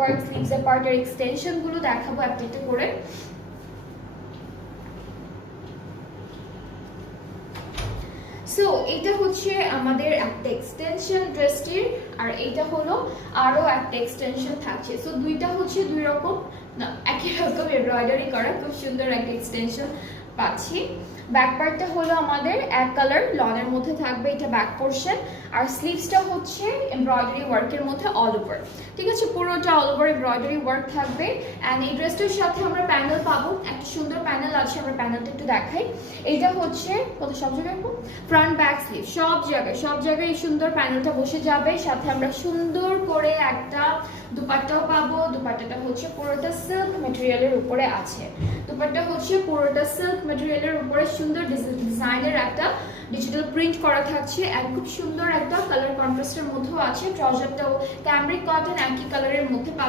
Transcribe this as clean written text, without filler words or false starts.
Part স্লিভসের পার্টের এক্সটেনশনগুলো দেখাবো একটা একটা করে। সো এটা হচ্ছে আমাদের একটা এক্সটেনশন ড্রেসটির, আর এইটা হলো আরো একটা এক্সটেনশন থাকছে। সো দুইটা হচ্ছে দুই রকম না, একই রকম এমব্রয়ডারি করা খুব সুন্দর একটা এক্সটেনশন পাচ্ছি। ব্যাক পার্টটা হলো আমাদের এক কালার লনের মধ্যে থাকবে, এটা ব্যাক পোর্শন। আর স্লিভসটা হচ্ছে এমব্রয়ডারি ওয়ার্কের মধ্যে অল ওভার, ঠিক আছে, পুরোটা অল ওভার এমব্রয়ডারি ওয়ার্ক থাকবে। অ্যান্ড এই ড্রেসটার সাথে আমরা প্যানেল পাবো, একটা সুন্দর প্যানেল আছে, আমরা প্যানেলটা একটু দেখাই। এইটা হচ্ছে কত সব জায়গায় ফ্রন্ট ব্যাক স্লিভ সব জায়গায় এই সুন্দর প্যানেলটা বসে যাবে। সাথে আমরা সুন্দর করে একটা দুপাট্টাও পাবো। দুপাট্টাটা হচ্ছে পুরোটা সিল্ক ম্যাটেরিয়ালের উপরে আছে। দুপাট্টা হচ্ছে পুরোটা সিল্ক ম্যাটেরিয়ালের উপরে সুন্দর ডিজাইনের একটা ডিজিটাল প্রিন্ট করা থাকছে। আর খুব সুন্দর একটা কালার কন্ট্রাস্টের মধ্যেও আছে। ট্রাউজারটাও ক্যামব্রিক কটন একই কালারের মধ্যে